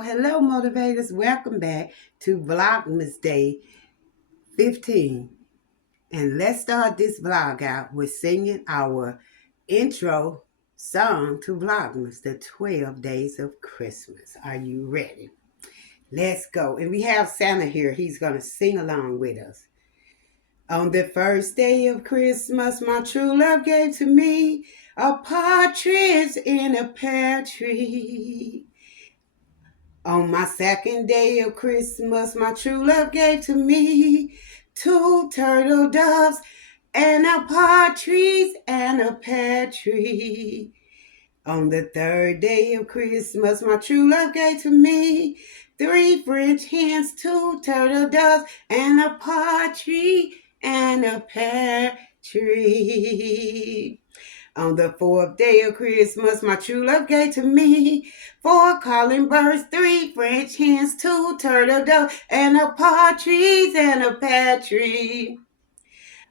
hello, motivators. Welcome back to Vlogmus Day 15. And let's start this vlog out with singing our intro song to Vlogmus, the 12 Days of Christmas. Are you ready? Let's go. And we have Santa here. He's going to sing along with us. On the first day of Christmas, my true love gave to me a partridge in a pear tree. On my second day of Christmas, my true love gave to me 2 turtle doves and a partridge and a pear tree. On the third day of Christmas, my true love gave to me 3 French hens, 2 turtle doves, and a partridge and a pear tree. On the 4th day of Christmas, my true love gave to me 4 calling birds, 3 French hens, 2 turtle doves, and a partridge and a pear tree.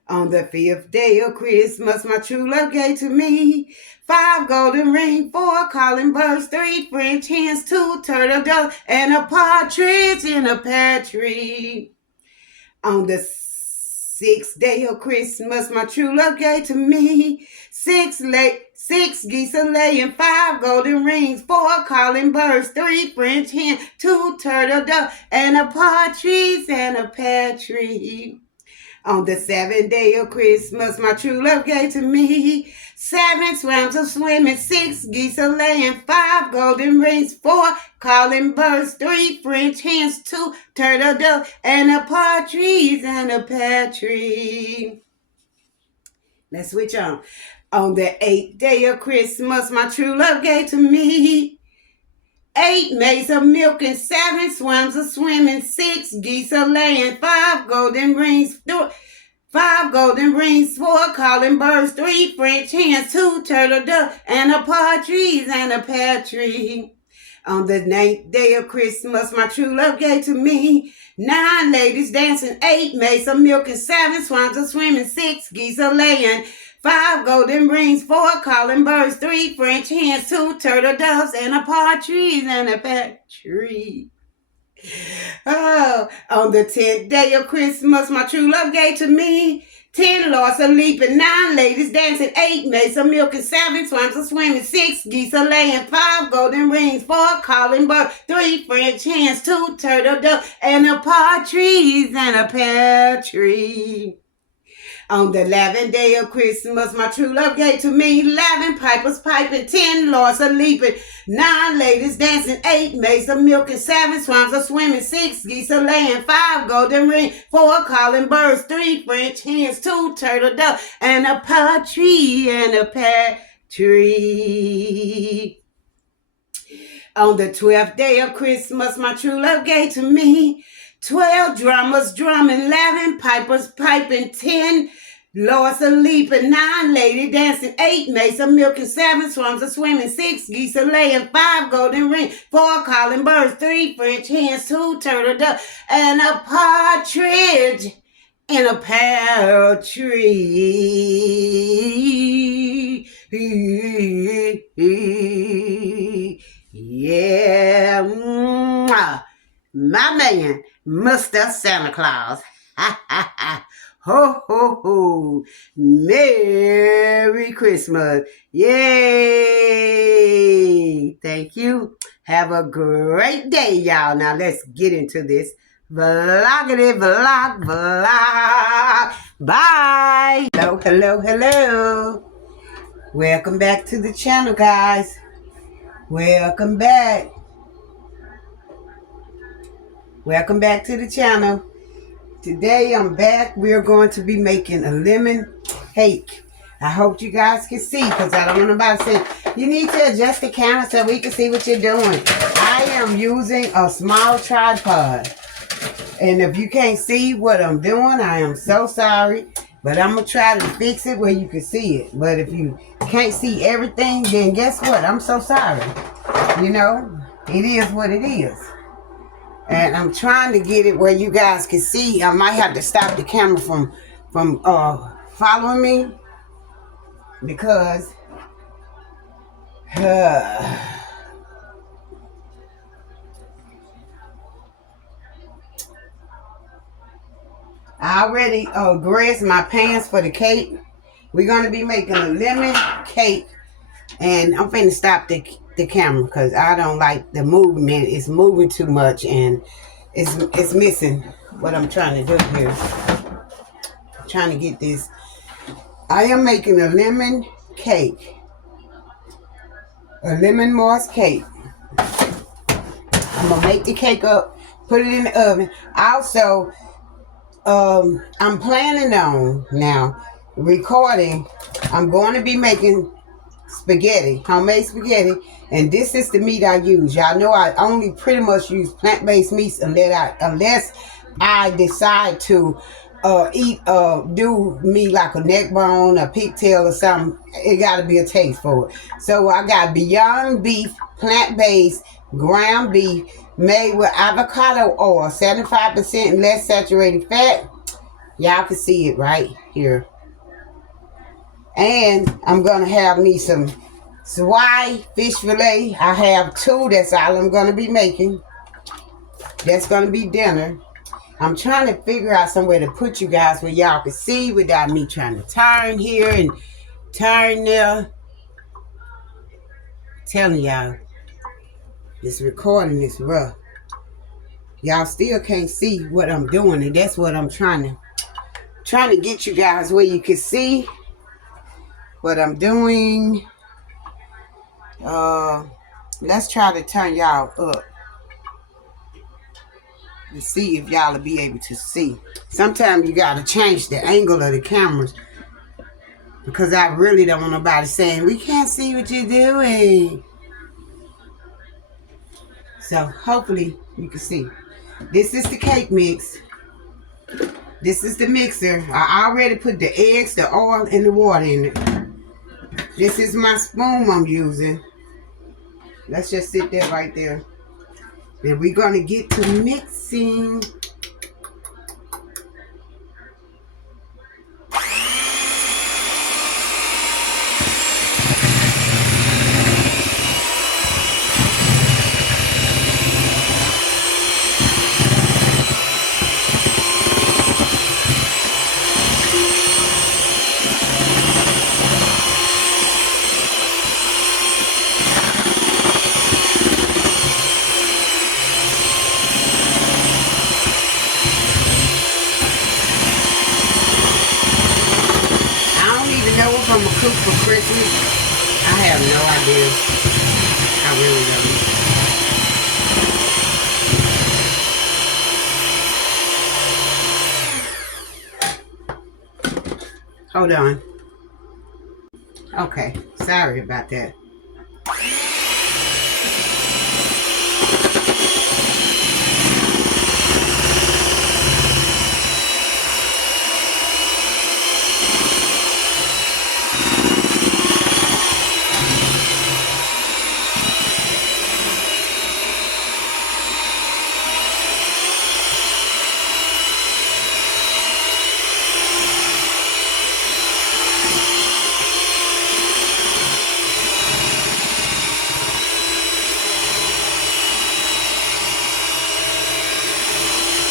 On the 5th day of Christmas, my true love gave to me 5 golden rings, 4 calling birds, 3 French hens, 2 turtle doves, and a partridge in a pear tree. On the 6th day of Christmas, my true love gave to me 6 geese a laying, 5 golden rings, 4 calling birds, 3 French hens, 2 turtle doves, and a partridge and a pear tree. On the 7th day of Christmas, my true love gave to me 7 swans of swimming, 6 geese a laying, 5 golden rings, 4 calling birds, 3 French hens, 2 turtle doves, and a partridge and a pear tree. Let's switch on. On the 8th day of Christmas, my true love gave to me 8 maids of milk and 7 swans of swimming, 6 geese a laying, 5 golden rings, 4 calling birds, 3 French hens, 2 turtle doves, and a partridge and a pear tree. On the 9th day of Christmas, my true love gave to me 9 ladies dancing, 8 maids of milk and 7 swans of swimming, 6 geese a laying, 5 golden rings, 4 calling birds, 3 French hens, 2 turtle doves, and a partridge and a pear tree. Oh, on the 10th day of Christmas, my true love gave to me 10 lords a leaping, 9 ladies dancing, 8 maids of milk and 7 swans a swimming, 6 geese a laying, 5 golden rings, 4 calling birds, 3 French hens, 2 turtle doves, and a partridge and a pear tree. On the 11th day of Christmas, my true love gave to me 11 pipers piping, 10 lords a leaping, 9 ladies dancing, 8 maids of milk and 7 swans a swimming, 6 geese a laying, 5 golden rings, 4 calling birds, 3 French hens, 2 turtle doves, and a partridge and a pear tree. On the 12th day of Christmas, my true love gave to me 12 drummers drumming, 11 pipers piping, 10 lords a leaping, 9 lady dancing, 8 maids of milk and 7 swans a swimming, 6 geese a laying, 5 golden rings, 4 calling birds, 3 French hens, 2 turtle doves, and a partridge in a pear tree. Yeah, my man, Mr. Santa Claus. Ha ha ha. Ho ho ho. Merry Christmas. Yay. Thank you. Have a great day, y'all. Now let's get into this vlog. Bye. Hello. Welcome back to the channel, guys. Welcome back to the channel. Today I'm back. We're going to be making a lemon cake. I hope you guys can see, because I don't want nobody to say, you need to adjust the camera so we can see what you're doing. I am using a small tripod. And if you can't see what I'm doing, I am so sorry. But I'm going to try to fix it where you can see it. But if you can't see everything, then guess what? I'm so sorry. You know, it is what it is. And I'm trying to get it where you guys can see. I might have to stop the camera from following me, because I already greased my pans for the cake. We're going to be making a lemon cake. And I'm finna stop the camera because I don't like the movement. It's moving too much and it's missing what I'm trying to do here. I'm trying to get this. I am making a lemon cake. A lemon moss cake. I'm going to make the cake up, put it in the oven. Also, I'm planning on now recording. I'm going to be making spaghetti, homemade spaghetti, and this is the meat I use. Y'all know I only pretty much use plant-based meats unless I decide to do meat like a neck bone, a pigtail or something. It got to be a taste for it. So I got Beyond Beef, plant-based, ground beef, made with avocado oil, 75% less saturated fat. Y'all can see it right here. And I'm going to have me some swai fish fillet. I have 2. That's all I'm going to be making. That's going to be dinner. I'm trying to figure out somewhere to put you guys where y'all can see without me trying to turn here and turn there. I'm telling y'all, this recording is rough. Y'all still can't see what I'm doing, and that's what I'm trying to get you guys where you can see what I'm doing. Let's try to turn y'all up and see if y'all will be able to see. Sometimes you got to change the angle of the cameras because I really don't want nobody saying, we can't see what you're doing. So hopefully you can see. This is the cake mix. This is the mixer. I already put the eggs, the oil, and the water in it. This is my spoon I'm using. Let's just sit there right there. And we're going to get to mixing. I'm gonna cook for Christmas. I have no idea. I really don't. Hold on. Okay, sorry about that.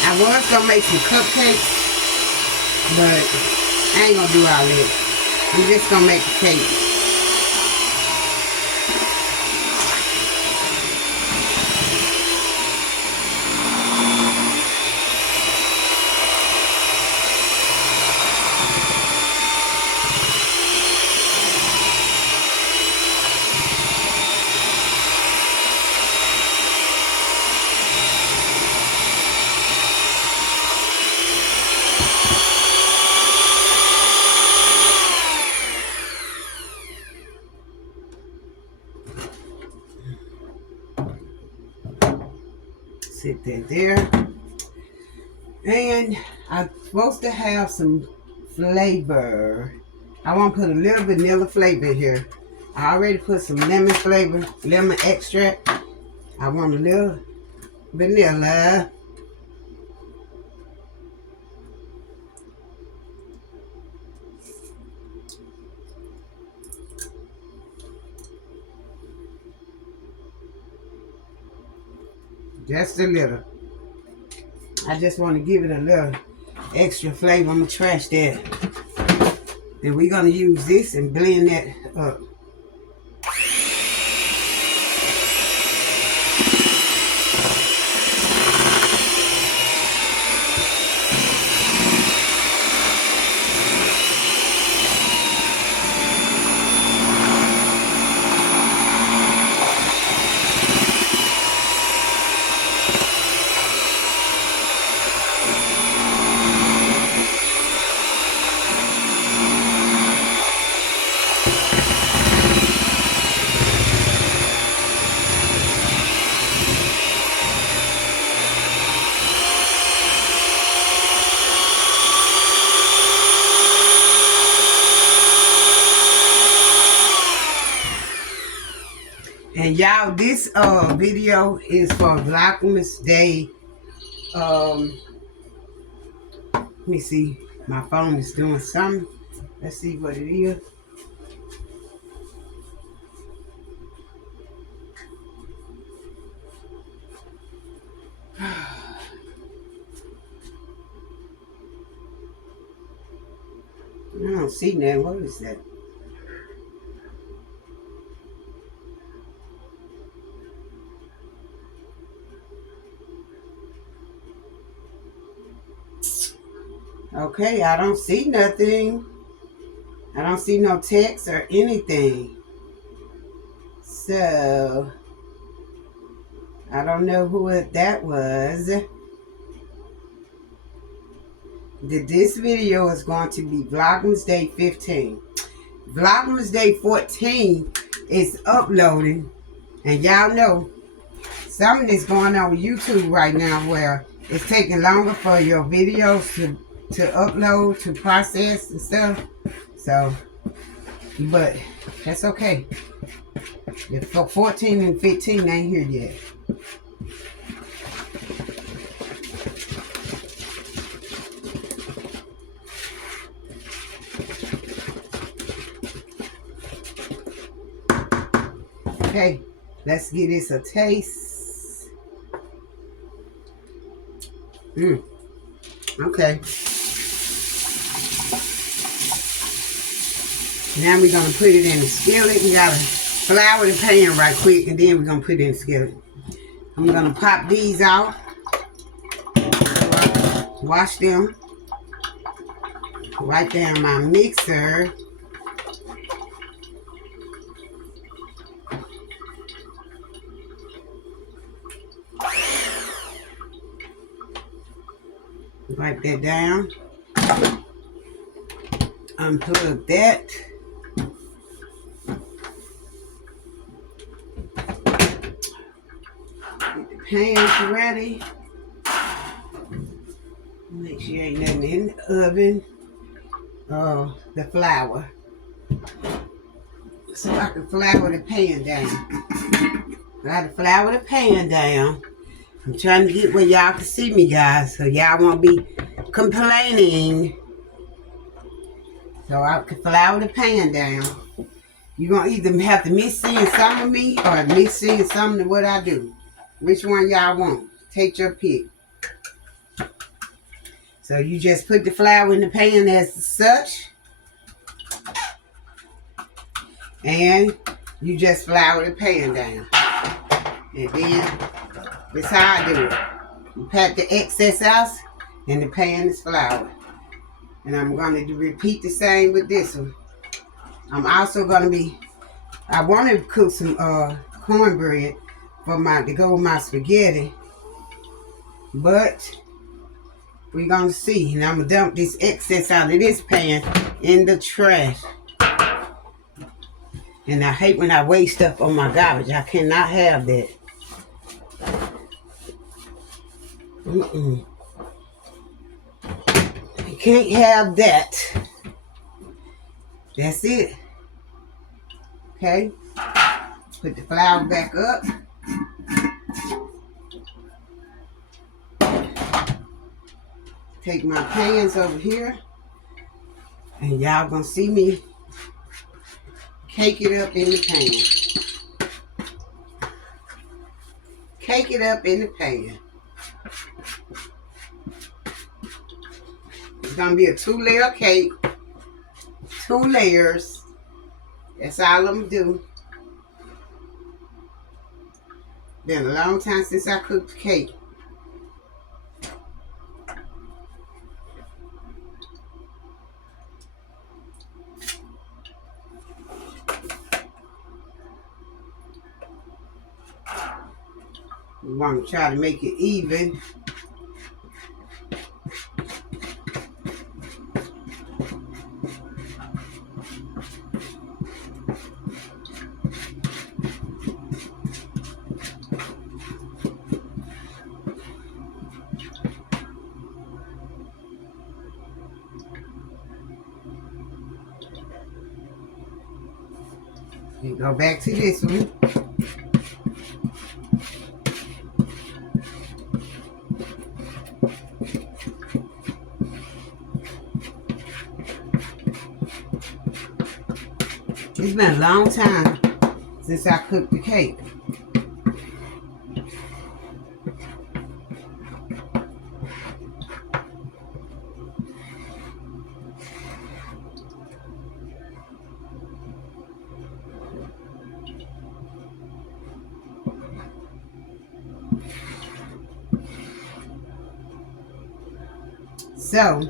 I was gonna make some cupcakes, but I ain't gonna do all that. I'm just gonna make a cake. Sit that there. And I'm supposed to have some flavor. I want to put a little vanilla flavor in here. I already put some lemon flavor, lemon extract. I want a little vanilla. Just a little. I just want to give it a little extra flavor. I'm gonna trash that. Then we're gonna use this and blend that up. And y'all, this video is for Vlogmas Day. Let me see. My phone is doing something. Let's see what it is. I don't see that. What is that? Okay, I don't see nothing. I don't see no text or anything. So, I don't know who that was. This video is going to be Vlogmas Day 15. Vlogmas Day 14 is uploading. And y'all know, something is going on with YouTube right now where it's taking longer for your videos to upload, to process and stuff. So, but that's okay. If 14 and 15 ain't here yet. Okay, let's give this a taste. Okay. Now we're going to put it in the skillet. We got to flour the pan right quick, and then we're going to put it in the skillet. I'm going to pop these out. Wash them. Right there in my mixer. Wipe that down. Unplug that. Get the pans ready. Make sure ain't nothing in the oven. The flour. So I can flour the pan down. I gotta flour the pan down. I'm trying to get where y'all can see me, guys, so y'all won't be complaining. So I can flour the pan down. You're going to either have to mix in some of me or mix in some of what I do. Which one y'all want? Take your pick. So you just put the flour in the pan as such. And you just flour the pan down. And then, that's how I do it. You pat the excess out and the pan is floured. And I'm going to repeat the same with this one. I'm also going to be, I want to cook some cornbread to go with my spaghetti. But we're going to see. And I'm going to dump this excess out of this pan in the trash. And I hate when I waste stuff on my garbage. I cannot have that. You can't have that. That's it. Okay. Put the flour back up. Take my pans over here. And y'all gonna see me cake it up in the pan. Cake it up in the pan. It's going to be a 2-layer cake. 2 layers. That's all I'm going to do. Been a long time since I cooked the cake. We want to try to make it even. And go back to this one. It's been a long time since I cooked the cake. So,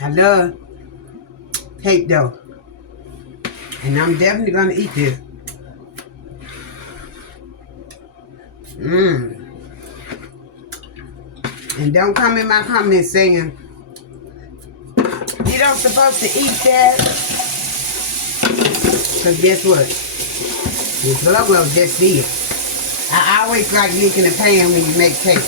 I love cake dough, and I'm definitely gonna eat this. And don't come in my comments saying you don't supposed to eat that, because guess what? Mz.gloglo just did. I always like licking the pan when you make cake.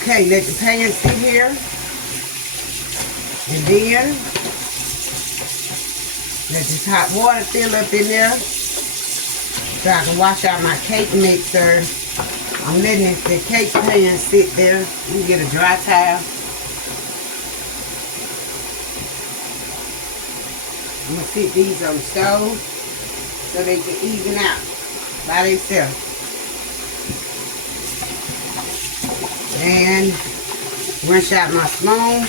Okay, let the pan sit here. And then let this hot water fill up in there so I can wash out my cake mixer. I'm letting the cake pan sit there. You can get a dry towel. I'm going to sit these on the stove so they can even out by themselves. And rinse out my spoon.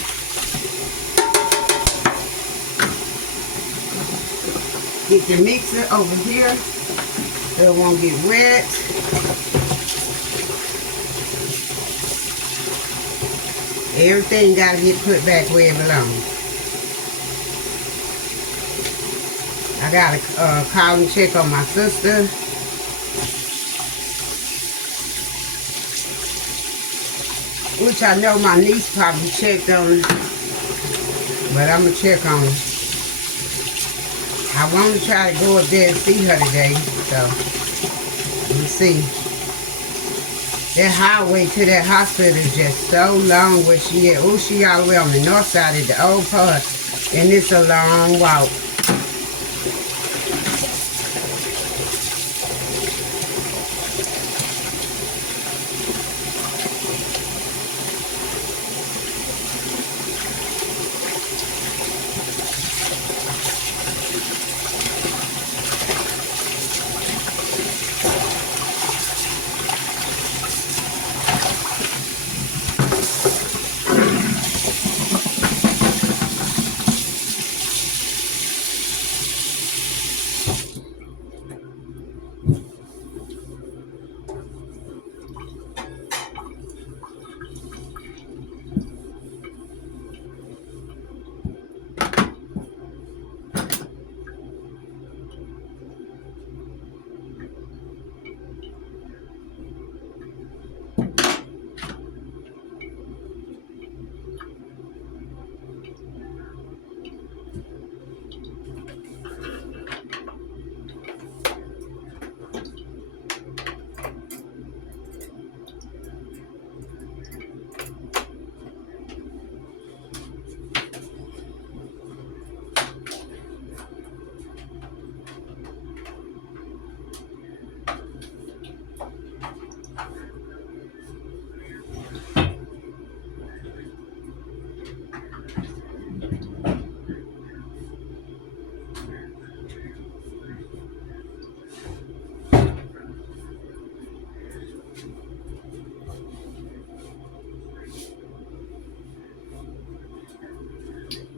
Get the mixer over here so it won't get wet. Everything got to get put back where it belongs. I got to call and check on my sister. Which I know my niece probably checked on it. But I'm going to check on it. I want to try to go up there and see her today. So, let's see. That highway to that hospital is just so long where she at. Oh, she all the way on the north side of the old part. And it's a long walk.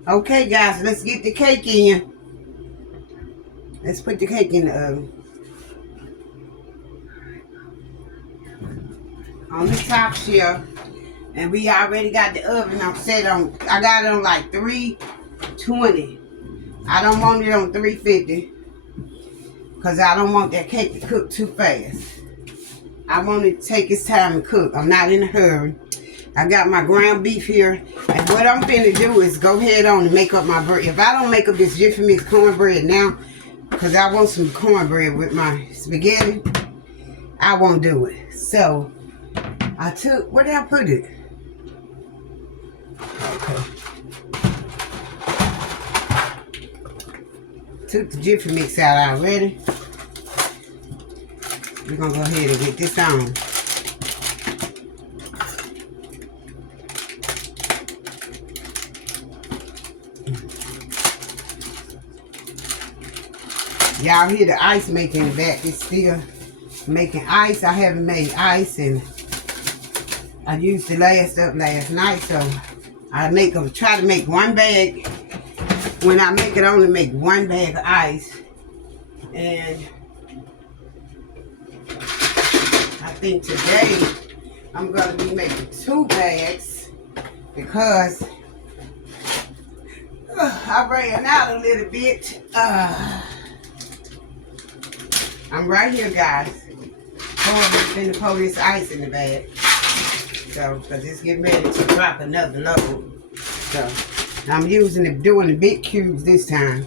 Okay, guys, let's get the cake in. Let's put the cake in the oven. On the top shelf. And we already got the oven set on. I got it on like 320. I don't want it on 350. Because I don't want that cake to cook too fast. I want it to take its time to cook. I'm not in a hurry. I got my ground beef here. And what I'm finna do is go ahead on and make up my bread. If I don't make up this Jiffy mix cornbread now, because I want some cornbread with my spaghetti, I won't do it. So, I took, where did I put it? Okay. Took the Jiffy mix out already. We're going to go ahead and get this on. Y'all hear the ice making in the back. It's still making ice. I haven't made ice, and I used the last up last night, so I try to make one bag. When I make it, I only make one bag of ice. And I think today I'm going to be making 2 bags because I ran out a little bit. I'm right here, guys. Finna pour this ice in the bag. So, because it's getting ready to drop another load. So, I'm doing the big cubes this time.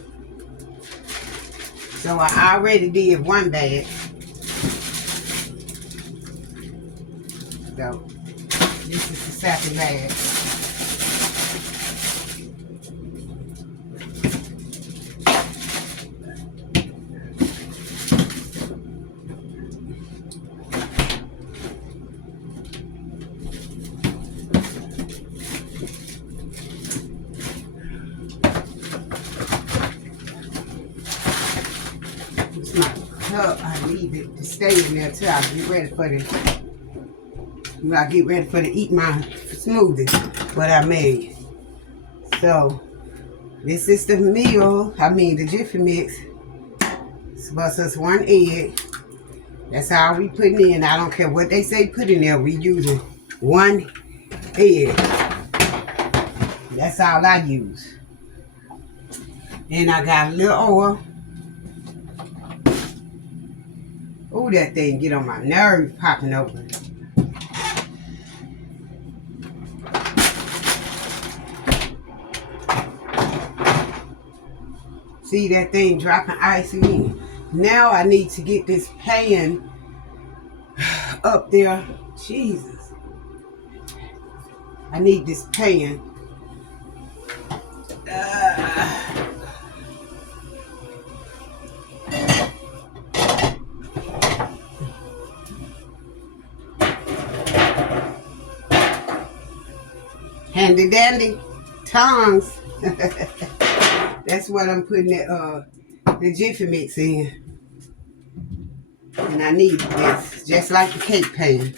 So, I already did 1 bag. So, this is the second bag. I leave it to stay in there till I get ready for to eat my smoothie, what I made. So, this is the the Jiffy mix. It's about us 1 egg. That's all we putting in. I don't care what they say put in there. We using 1 egg. That's all I use. And I got a little oil. Ooh, that thing get on my nerves popping open. See that thing dropping ice again. Now I need to get this pan up there. Jesus. I need this pan. Handy dandy tongs. That's what I'm putting the Jiffy mix in. And I need this, just like the cake pan.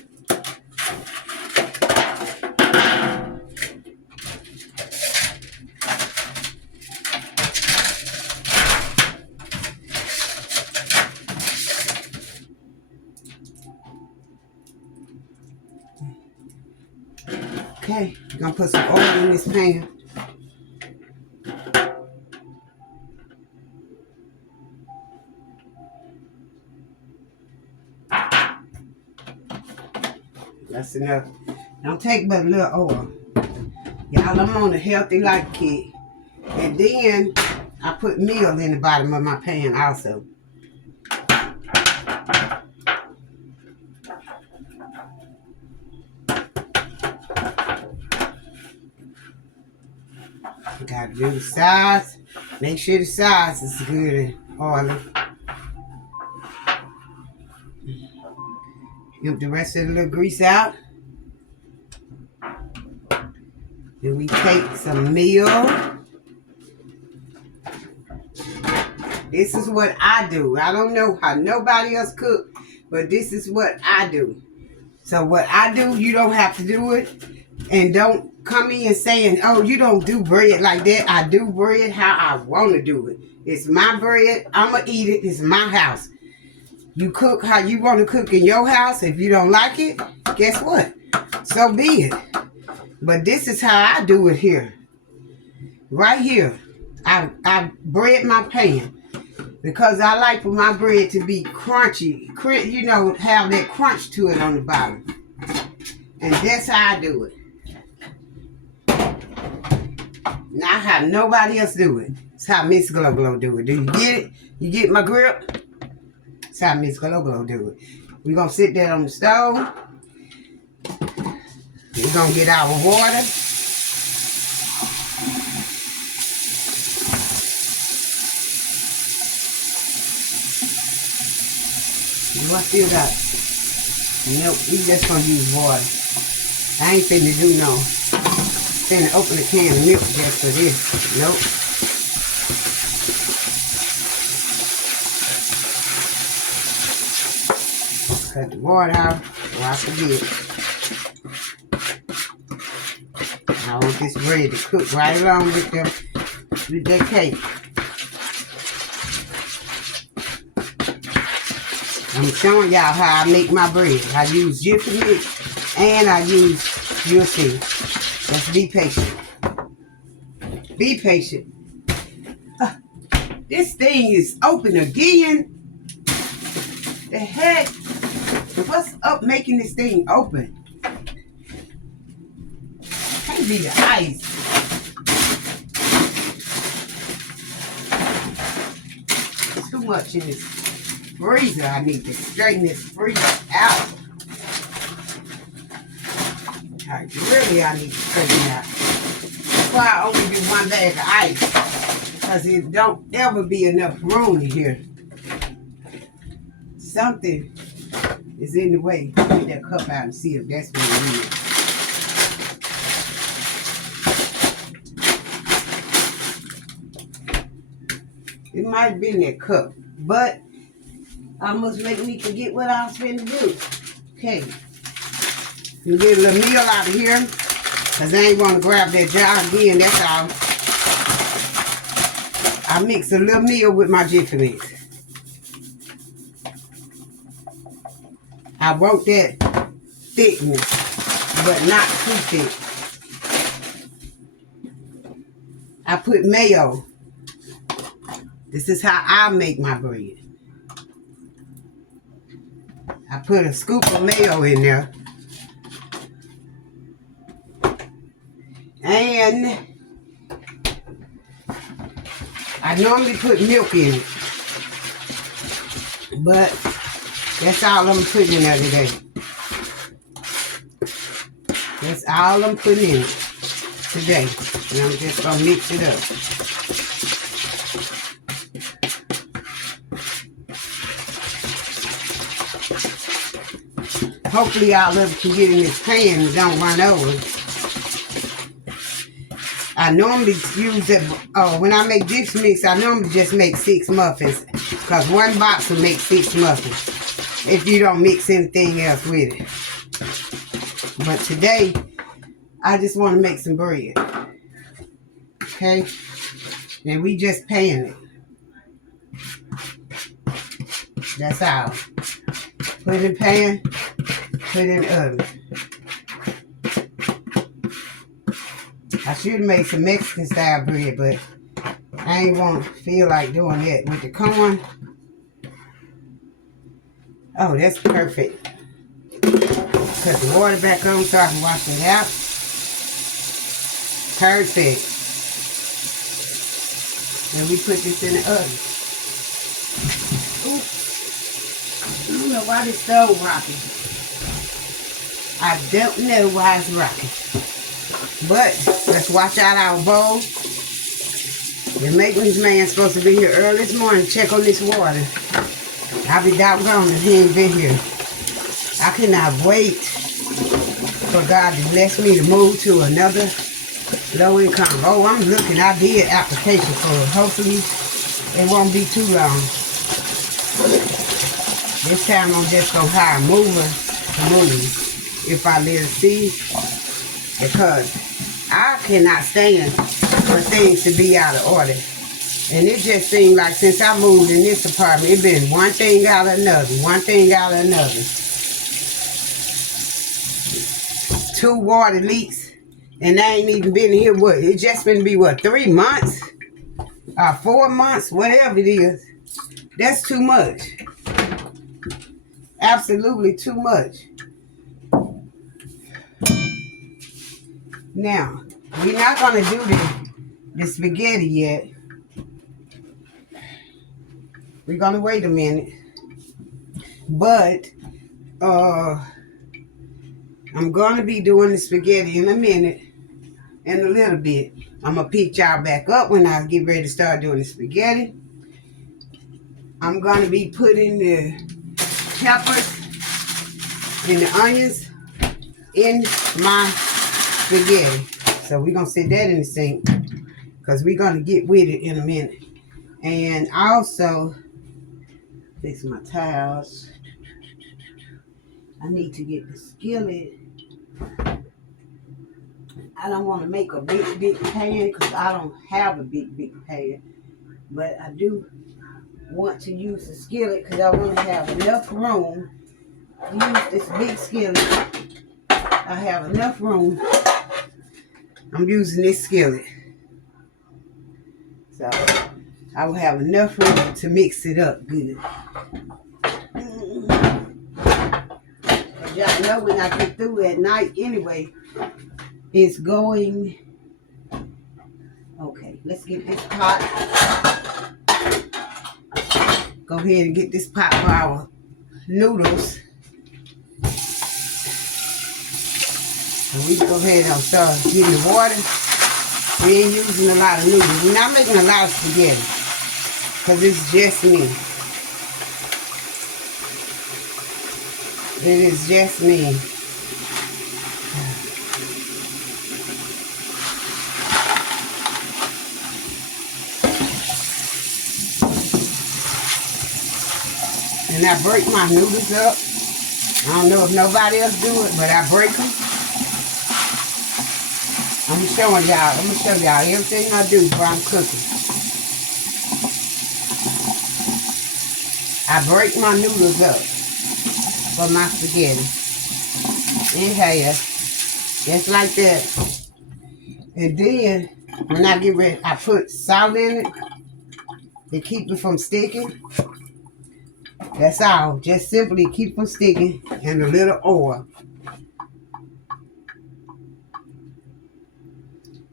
Okay, I'm gonna put some oil in this pan. That's enough. Don't take but a little oil. Y'all, I'm on a healthy life kit. And then I put meal in the bottom of my pan also. Gotta do the size. Make sure the size is good and oily. Get the rest of the little grease out. Then we take some meal. This is what I do. I don't know how nobody else cook, but this is what I do. So what I do, you don't have to do it. And don't come in saying, oh, you don't do bread like that. I do bread how I want to do it. It's my bread. I'm going to eat it. It's my house. You cook how you want to cook in your house. If you don't like it, guess what? So be it. But this is how I do it here. Right here. I bread my pan. Because I like for my bread to be crunchy. You know, have that crunch to it on the bottom. And that's how I do it. Not how nobody else do it. It's how Mz.gloglo do it. Do you get it? You get my grip? It's how Mz.gloglo do it. We're going to sit that on the stove. We're going to get our water. I still got milk. We just going to use water. I ain't finna do no. Finna open a can of milk just for this. Nope. Cut the water out. Wash it. I want this bread to cook right along with that cake. I'm showing y'all how I make my bread. I use Jiffy mix and I use, you'll see. Let's be patient. Be patient. This thing is open again. The heck? What's up making this thing open? Can't be the ice. Too much in this freezer. I need to straighten this freezer out. Really, I need to straighten it out. That's why I only do one bag of ice. Because it don't ever be enough room in here. Something is in the way. Get that cup out and see if that's what it is. It might have been that cup. But almost make me forget what I was going to do. Okay. You get a little meal out of here. Because I ain't want to grab that jar again. That's all. I mix a little meal with my Jiffy mix. I want that thickness, but not too thick. I put mayo. This is how I make my bread. I put a scoop of mayo in there. And I normally put milk in it. But that's all I'm putting in there today. That's all I'm putting in it today. And I'm just going to mix it up. Hopefully all of it can get in this pan and don't run over. I normally use it, when I make Jiffy mix, I normally just make 6 muffins. Because one box will make 6 muffins. If you don't mix anything else with it. But today, I just want to make some bread. Okay? And we just pan it. That's all. Put it in pan. Put it in the oven. I should have made some Mexican style bread, but I ain't feel like doing that with the corn. Oh, that's perfect. Cut the water back on so I can wash it out. Perfect. And we put this in the oven. Ooh. I don't know why this stove rocking. I don't know why it's rocking. But let's wash out our bowl. The maintenance man's supposed to be here early this morning to check on this water. I'll be doggone if he ain't been here. I cannot wait for God to bless me to move to another low income. Oh, I'm looking. I did application for it. Hopefully it won't be too long. This time I'm just going to hire a mover to move if I let it see. Because cannot stand for things to be out of order. And it just seemed like since I moved in this apartment, it's been one thing out of another, one thing out of another. 2 water leaks, and I ain't even been here, what, it just been be, what, 3 months? Or 4 months, whatever it is. That's too much. Absolutely too much. Now, we're not going to do the spaghetti yet. We're going to wait a minute. But, I'm going to be doing the spaghetti in a minute. In a little bit. I'm going to pick y'all back up when I get ready to start doing the spaghetti. I'm going to be putting the peppers and the onions in my spaghetti. So we're going to set that in the sink because we're going to get with it in a minute. And also, fix my towels. I need to get the skillet. I don't want to make a big pan because I don't have a big pan. But I do want to use the skillet because I want to have enough room to use this big skillet. I have enough room. I'm using this skillet. So I will have enough room to mix it up good. Y'all know when I get through at night anyway, it's going. Okay, let's get this pot. Go ahead and get this pot for our noodles. And we can go ahead and start getting the water. We ain't using a lot of noodles. We're not making a lot of spaghetti because it's just me. It is just me. And I break my noodles up. I don't know if nobody else do it, but I break them. I'm going to show y'all everything I do before I'm cooking. I break my noodles up for my spaghetti. In here, just like that. And then, when I get ready, I put salt in it to keep it from sticking. That's all. Just simply keep from sticking, and a little oil.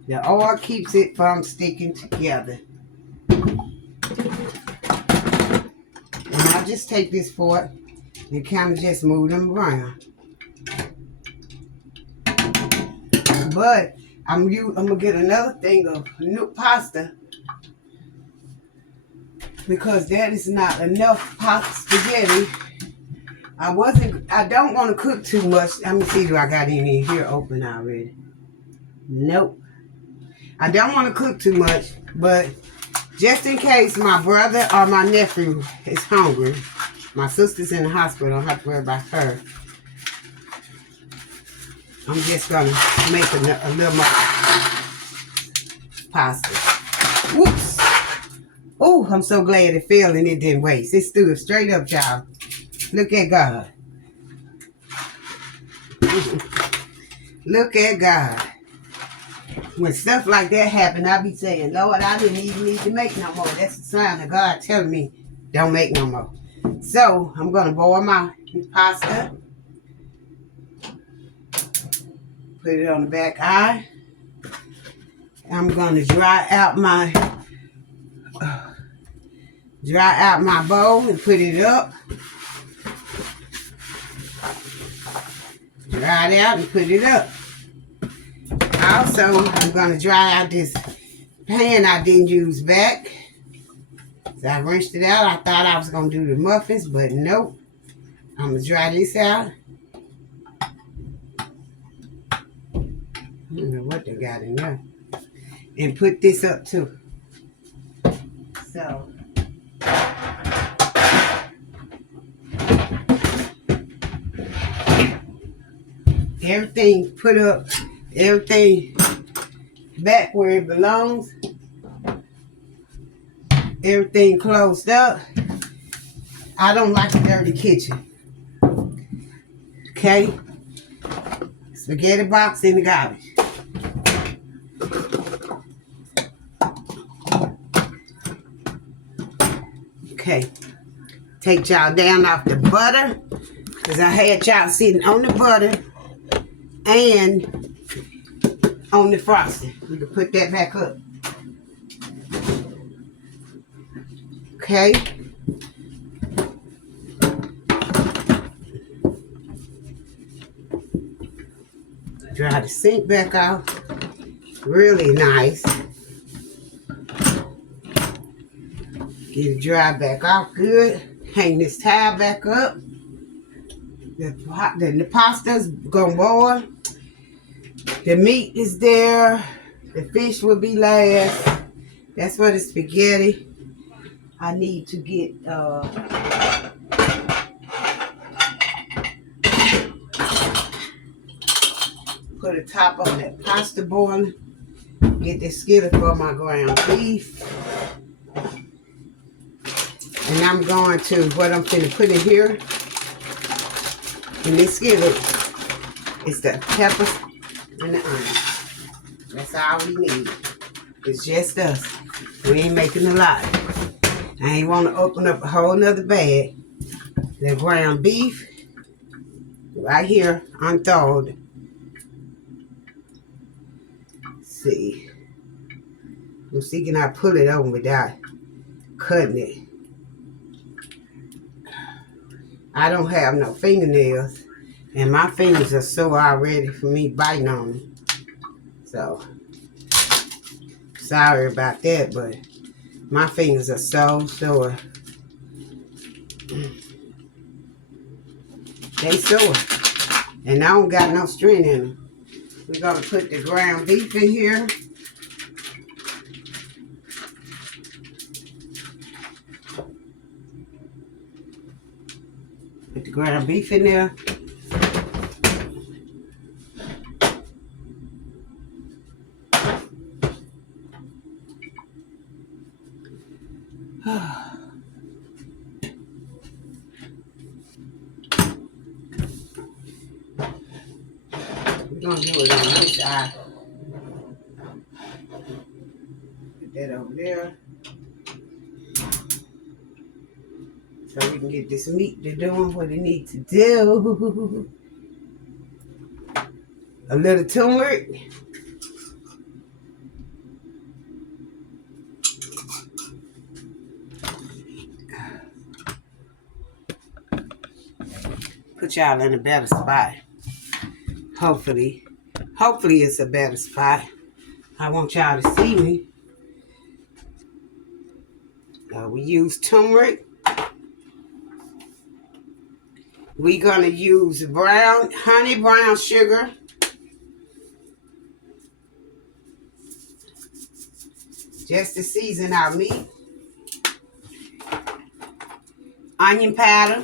The oil keeps it from sticking together. And I'll just take this fork and kind of just move them around. But I'm gonna get another thing of new pasta because that is not enough pasta spaghetti. I don't want to cook too much. Let me see, do I got any here open already? Nope. I don't want to cook too much, but just in case my brother or my nephew is hungry, my sister's in the hospital, I don't have to worry about her. I'm just going to make a little more pasta. Whoops. Oh, I'm so glad it fell and it didn't waste. It stood straight up, y'all. Look at God. Look at God. When stuff like that happen, I be saying, Lord, I didn't even need to make no more. That's a sign of God telling me, don't make no more. So, I'm going to boil my pasta. Put it on the back eye. I'm going to dry out my bowl and put it up. Dry it out and put it up. Also, I'm going to dry out this pan I didn't use back. So I rinsed it out. I thought I was going to do the muffins, but nope. I'm going to dry this out. I don't know what they got in there. And put this up too. So. Everything put up. Everything back where it belongs. Everything closed up. I don't like a dirty kitchen. Okay? Spaghetti box in the garbage. Okay. Take y'all down off the butter. Because I had y'all sitting on the butter and on the frosting. We can put that back up. Okay. Dry the sink back off. Really nice. Get it dry back off good. Hang this towel back up. The pasta's gonna boil. The meat is there. The fish will be last. That's for the spaghetti. I need to get put a top on that pasta boiling. Get the skillet for my ground beef. And I'm going to, what I'm finna put in here, in this skillet, is the peppers and the onions. That's all we need. It's just us. We ain't making a lot. I ain't want to open up a whole nother bag. The ground beef, right here, unthawed. See. I'm see, can I pull it over without cutting it? I don't have no fingernails, and my fingers are sore already for me biting on them. So, sorry about that, but my fingers are so sore. They sore, and I don't got no strength in them. We're gonna put the ground beef in here. Put the ground beef in there. We're gonna do it on this side. Put that over there. So we can get this meat to doing what it needs to do. A little turmeric. Put y'all in a better spot. Hopefully it's a better spot. I want y'all to see me. We use turmeric. We're gonna use honey brown sugar. Just to season our meat. Onion powder.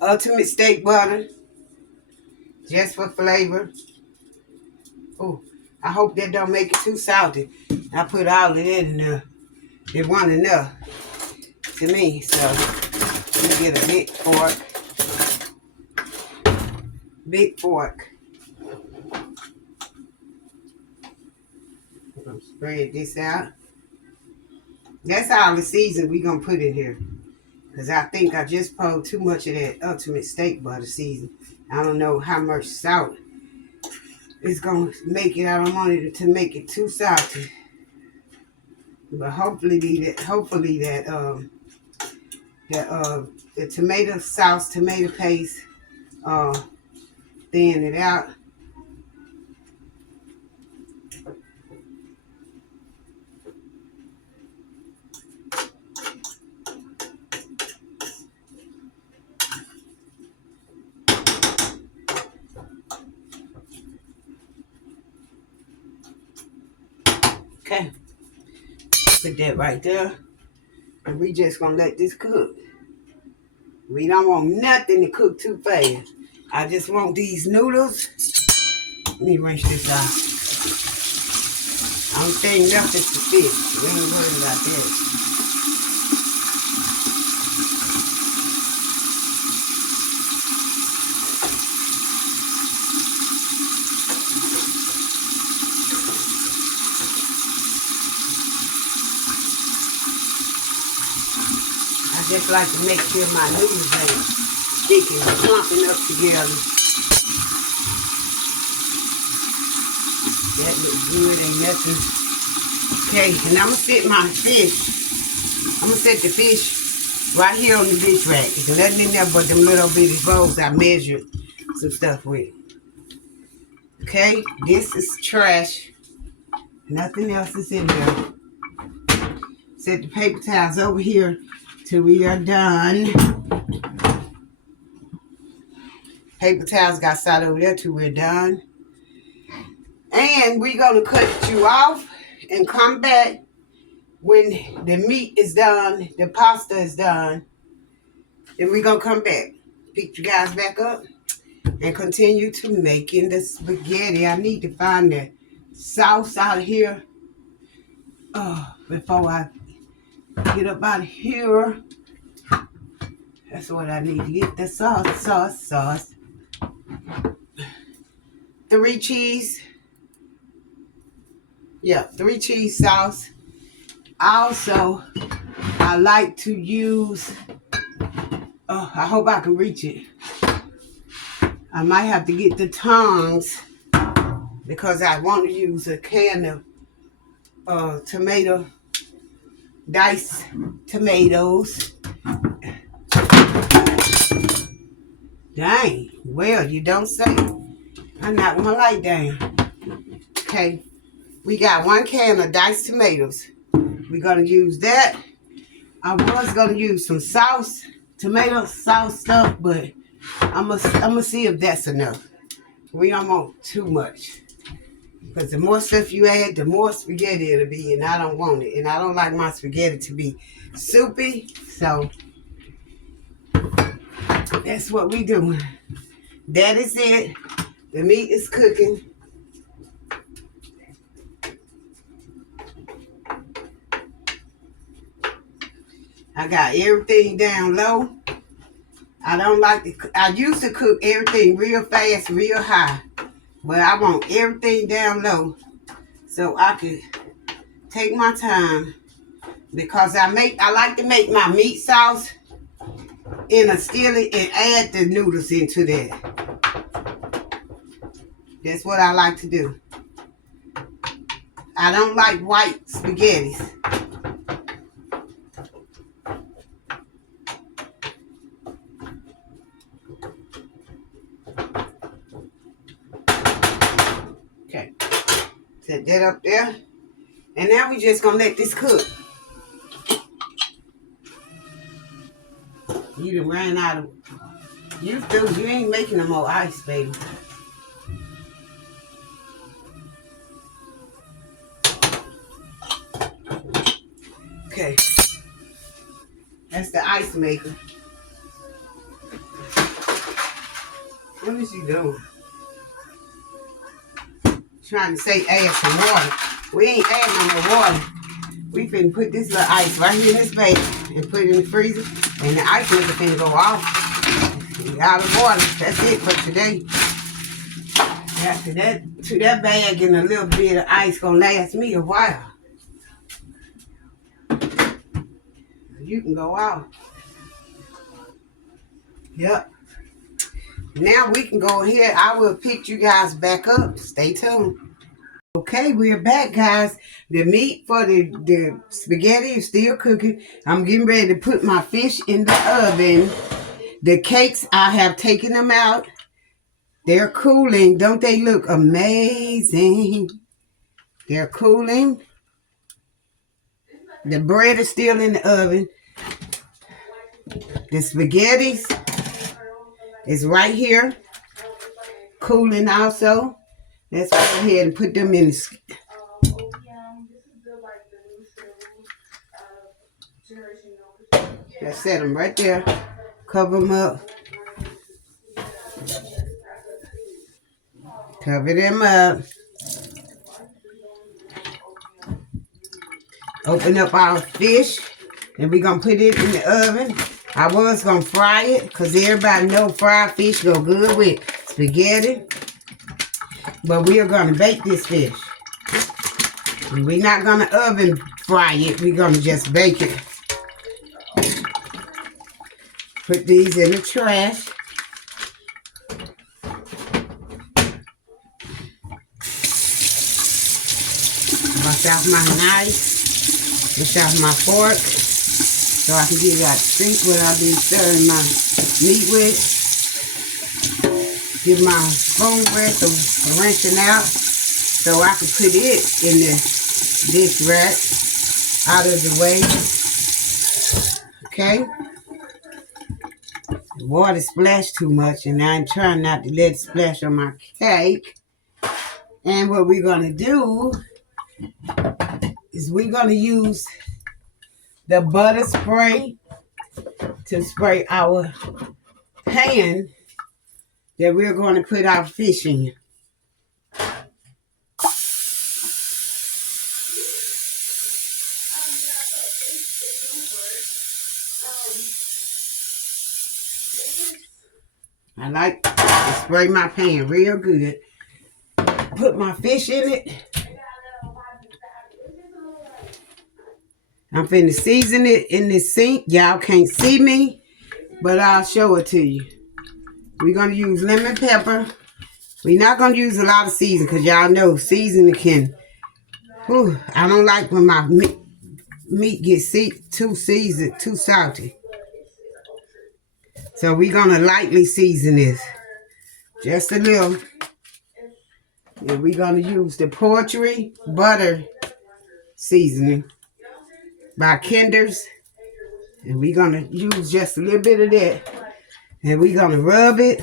Ultimate steak butter, just for flavor. Oh, I hope that don't make it too salty. I put all of it in there. It wasn't enough to me, so we get a big fork. Big fork. I'm gonna spread this out. That's all the season we gonna put in here. Because I think I just poured too much of that ultimate steak butter season. I don't know how much salt it's going to make it. I don't want it to make it too salty. But hopefully the tomato sauce, tomato paste, thin it out. Okay, put that right there. And we just gonna let this cook. We don't want nothing to cook too fast. I just want these noodles. Let me rinse this out. I don't think left is the fish. We ain't worried about that. I just like to make sure my noodles ain't sticking and clumping up together. That looks good, ain't nothing. Okay, and I'm gonna set my fish. I'm gonna set the fish right here on the dish rack. There's nothing in there but them little bitty bowls I measured some stuff with. Okay, this is trash. Nothing else is in there. Set the paper towels over here till we are done. Paper towels got sat over there till we're done. And we're going to cut you off and come back when the meat is done, the pasta is done. Then we're going to come back, pick you guys back up, and continue to making the spaghetti. I need to find the sauce out of here before I get up out of here. That's what I need to get, the sauce. 3 cheese. Yeah, 3 cheese sauce. Also, I like to use, I hope I can reach it. I might have to get the tongs because I want to use a can of diced tomatoes. Dang, well, you don't say. I'm not gonna like dang. Okay, we got 1 can of diced tomatoes. We're gonna use that. I was gonna use some sauce, tomato sauce stuff, but I'm gonna see if that's enough. We don't want too much. Because the more stuff you add, the more spaghetti it'll be, and I don't want it. And I don't like my spaghetti to be soupy, so that's what we doing. That is it. The meat is cooking. I got everything down low. I don't like to, I used to cook everything real fast, real high. But I want everything down low so I can take my time, because I like to make my meat sauce in a skillet and add the noodles into that. That's what I like to do. I don't like white spaghettis. Okay, set that up there. And now we just gonna let this cook. You done ran out of, you ain't making no more ice, baby. Okay, that's the ice maker. What is she doing? Trying to say add some water. We ain't adding no more water. We finna put this little ice right here in this bag and put it in the freezer, and the ice maker finna go off. We out of water. That's it for today. After that bag and a little bit of ice gonna last me a while. You can go out. Yep. Now we can go ahead. I will pick you guys back up. Stay tuned. Okay, we're back, guys. The meat for the spaghetti is still cooking. I'm getting ready to put my fish in the oven. The cakes, I have taken them out. They're cooling. Don't they look amazing? They're cooling. The bread is still in the oven. The spaghettis is right here, cooling also. Let's go ahead and put them in the... Let's set them right there. Cover them up. Cover them up. Open up our fish. And we're going to put it in the oven. I was going to fry it because everybody know fried fish go good with spaghetti. But we are going to bake this fish. And we're not going to oven fry it. We're going to just bake it. Put these in the trash. Wash off my knife. Wash off my fork. So I can get out the sink what I'll be stirring my meat with. Give my cornbread some rinsing out. So I can put it in the dish rack out of the way. Okay. The water splashed too much and I'm trying not to let it splash on my cake. And what we're going to do is we're going to use the butter spray to spray our pan that we're going to put our fish in. I like to spray my pan real good. Put my fish in it. I'm finna season it in the sink. Y'all can't see me, but I'll show it to you. We're going to use lemon pepper. We're not going to use a lot of seasoning because y'all know seasoning can... Whew, I don't like when my meat gets too seasoned, too salty. So we're going to lightly season this. Just a little. And we're going to use the poultry butter seasoning by Kinder's. And we're going to use just a little bit of that. And we're going to rub it.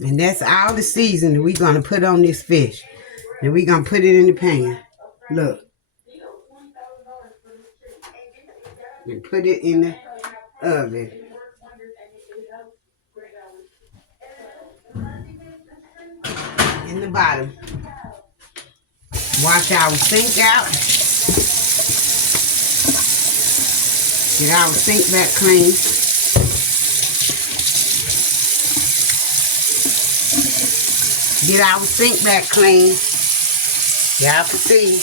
And that's all the seasoning we're going to put on this fish. And we're going to put it in the pan. Look. And put it in the oven. In the bottom. Wash our sink out. Get our sink back clean. Get our sink back clean. Y'all can see.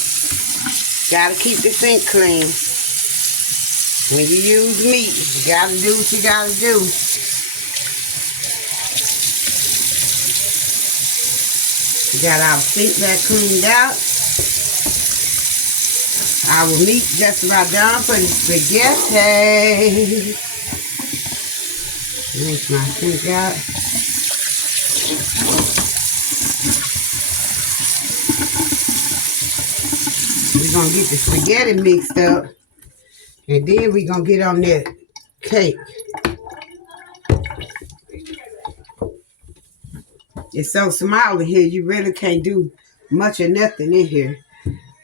Gotta keep the sink clean. When you use meat, you gotta do what you gotta do. We got our sink back cleaned out. Our meat just about done for the spaghetti. Rinse my sink out. We're gonna get the spaghetti mixed up. And then we're going to get on that cake. It's so small in here, you really can't do much or nothing in here.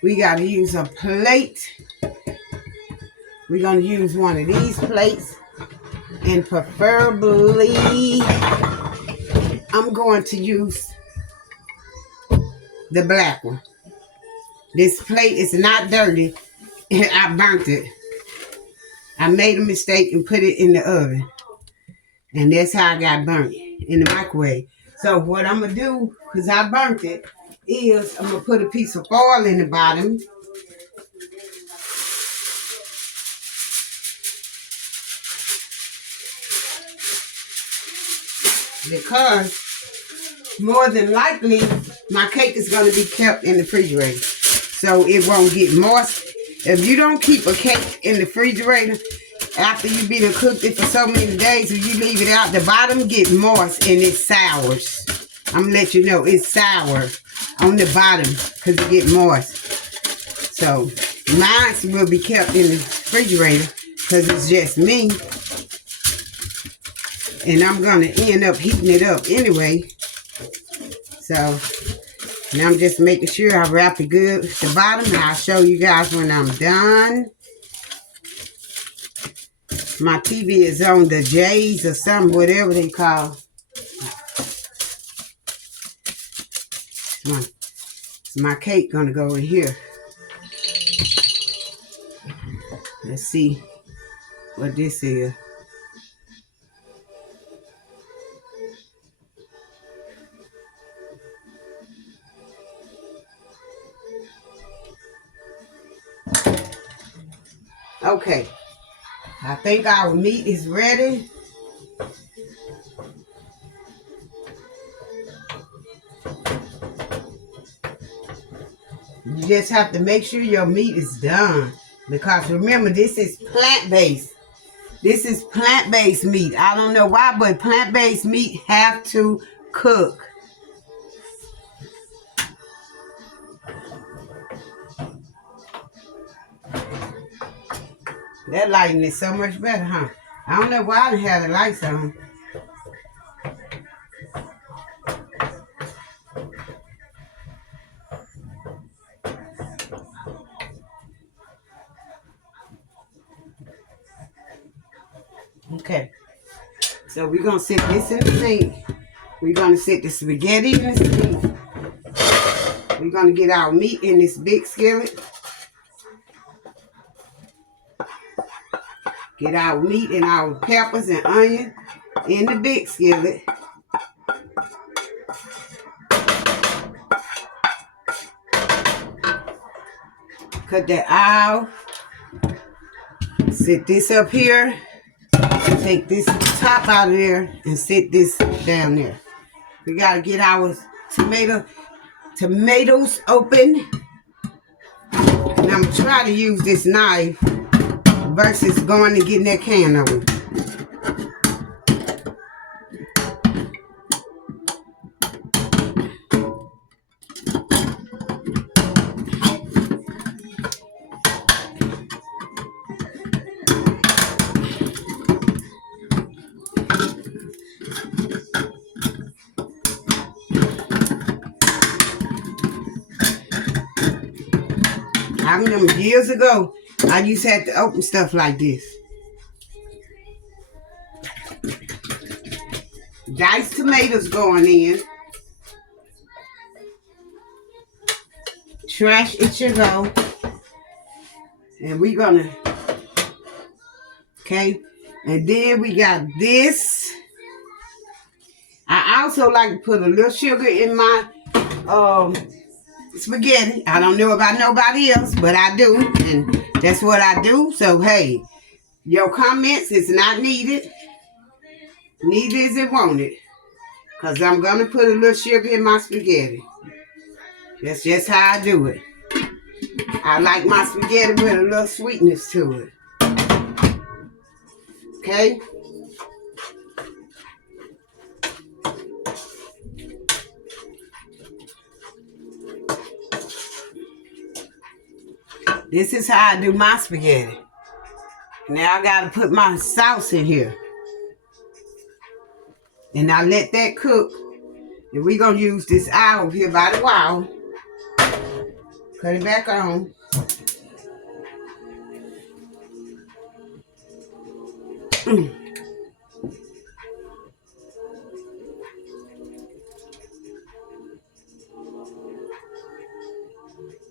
We got to use a plate. We're going to use one of these plates. And preferably, I'm going to use the black one. This plate is not dirty. I burnt it. I made a mistake and put it in the oven. And that's how I got burnt, in the microwave. So what I'm going to do, because I burnt it, is I'm going to put a piece of foil in the bottom. Because more than likely, my cake is going to be kept in the refrigerator. So it won't get moist. If you don't keep a cake in the refrigerator after you've been cooked it for so many days, if you leave it out, the bottom gets moist and it sours. I'm going to let you know it's sour on the bottom because it gets moist. So mine will be kept in the refrigerator because it's just me. And I'm going to end up heating it up anyway. So Now I'm just making sure I wrap it good at the bottom, and I'll show you guys when I'm done. My TV is on the J's or something, whatever they call. My cake gonna go in here. Let's see what this is. Okay, I think our meat is ready. You just have to make sure your meat is done. Because remember, this is plant-based. This is plant-based meat. I don't know why, but plant-based meat have to cook. That lighting is so much better, huh? I don't know why I didn't have the lights on. Okay. So we're going to sit this in the sink. We're going to sit the spaghetti in the sink. We're going to get our meat in this big skillet. Get our meat and our peppers and onion in the big skillet. Cut that out. Sit this up here. Take this top out of there and sit this down there. We got to get our tomatoes open. And I'm trying to use this knife versus going and getting that can open. I remember years ago, I used to have to open stuff like this. Diced tomatoes going in. Trash it should go. And we're gonna, okay. And then we got this. I also like to put a little sugar in my spaghetti. I don't know about nobody else, but I do. And that's what I do. So, hey, your comments is not needed. Neither is it wanted. Because I'm going to put a little sugar in my spaghetti. That's just how I do it. I like my spaghetti with a little sweetness to it. Okay? This is how I do my spaghetti. Now I got to put my sauce in here. And I let that cook. And we're going to use this olive here by the wall. Cut it back on.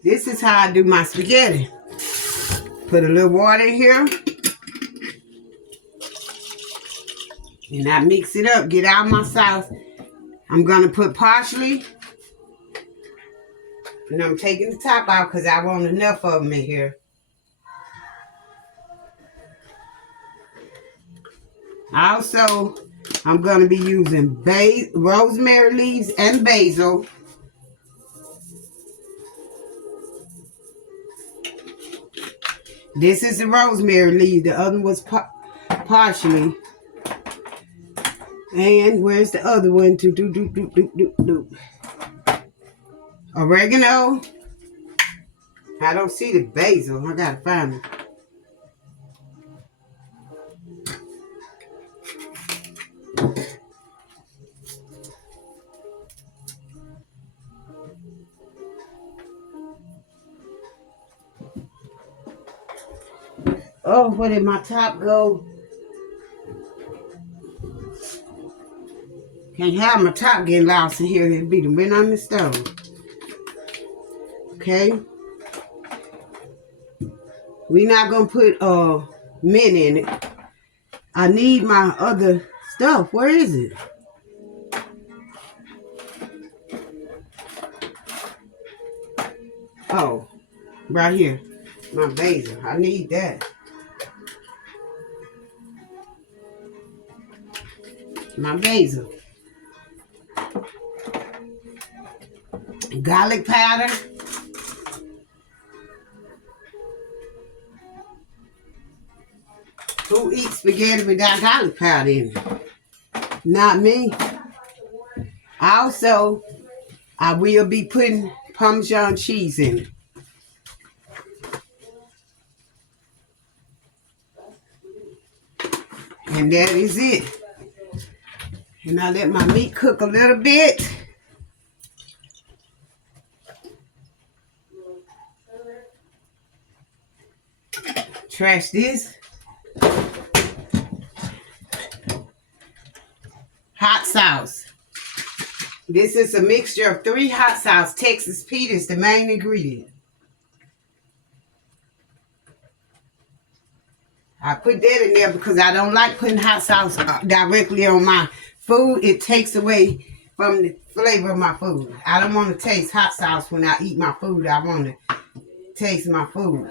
This is how I do my spaghetti. Put a little water in here. And I mix it up, get out my sauce. I'm going to put parsley. And I'm taking the top out because I want enough of them in here. Also, I'm going to be using rosemary leaves and basil. This is the rosemary leaf. The other was parsley. And where's the other one? Oregano. I don't see the basil. I gotta find it. Oh, where did my top go? Can't have my top getting lost in here. It'll be the wind on the stove. Okay. We're not gonna put mint in it. I need my other stuff. Where is it? Oh, right here. My basil. I need that. My basil. Garlic powder. Who eats spaghetti without garlic powder in it? Not me. Also, I will be putting Parmesan cheese in it. And that is it. And I let my meat cook a little bit. Trash this. Hot sauce. This is a mixture of 3 hot sauce. Texas Pete is the main ingredient. I put that in there because I don't like putting hot sauce directly on my food. It takes away from the flavor of my food. I don't want to taste hot sauce when I eat my food. I want to taste my food.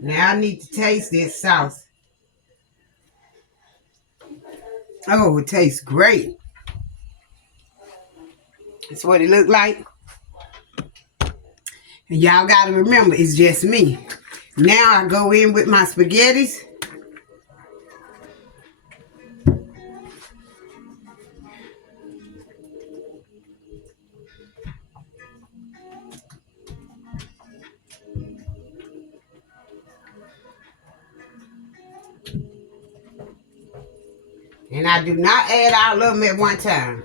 Now I need to taste this sauce. Oh, it tastes great. That's what it looked like. And y'all got to remember, it's just me. Now I go in with my spaghettis. And I do not add all of them at one time.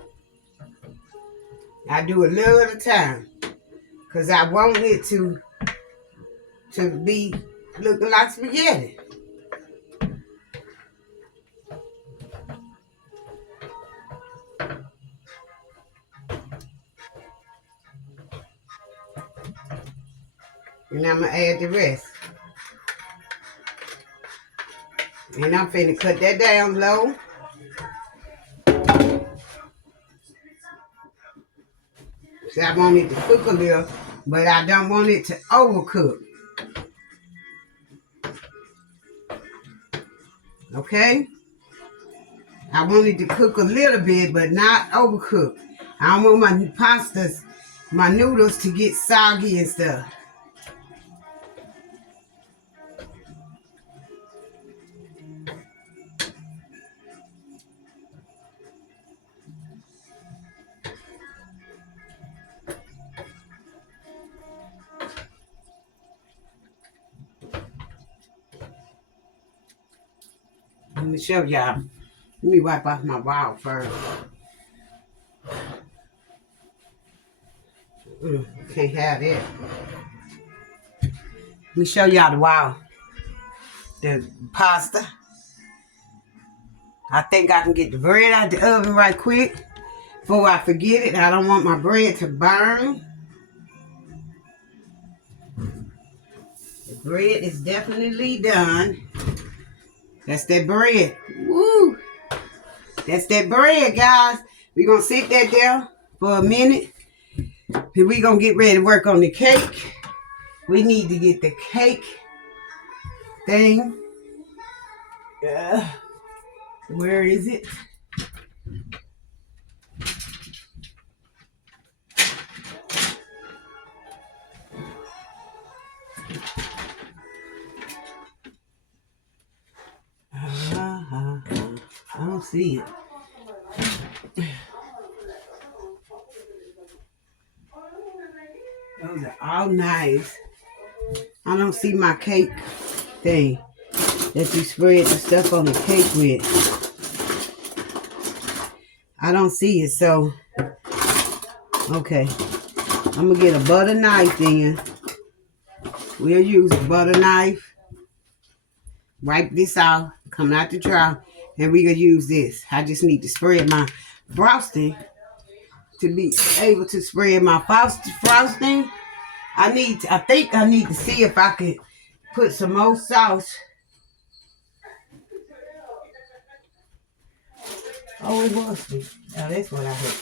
I do a little at a time. Because I want it to be looking like spaghetti. And I'm going to add the rest. And I'm finna cut that down low. So I want it to cook a little, but I don't want it to overcook. Okay? I want it to cook a little bit, but not overcook. I don't want my pastas, my noodles to get soggy and stuff. Let me show y'all. Let me wipe off my wall first. Can't have that. Let me show y'all the wall. The pasta. I think I can get the bread out the oven right quick before I forget it. I don't want my bread to burn. The bread is definitely done. That's that bread. Woo! That's that bread, guys. We're going to sit that there for a minute. And we're going to get ready to work on the cake. We need to get the cake thing. Where is it? I don't see it. Those are Oh, nice. I don't see my cake thing that you spread the stuff on the cake with. I don't see it, so okay. I'm gonna get a butter knife then. We'll use a butter knife. Wipe this off, come out the drawer, and we gonna use this. I just need to spread my frosting to be able to spread my frosting. I think I need to see if I could put some more sauce. Oh, it was me. Oh, that's what I had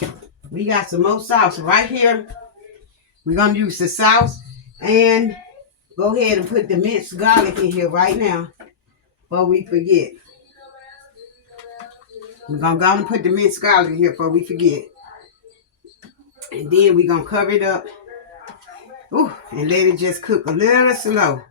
coming. We got some more sauce right here. We're going to use the sauce and go ahead and put the minced garlic in here right now before we forget. We're going to go and put the minced garlic in here before we forget. And then we're going to cover it up. Ooh, and let it just cook a little slow.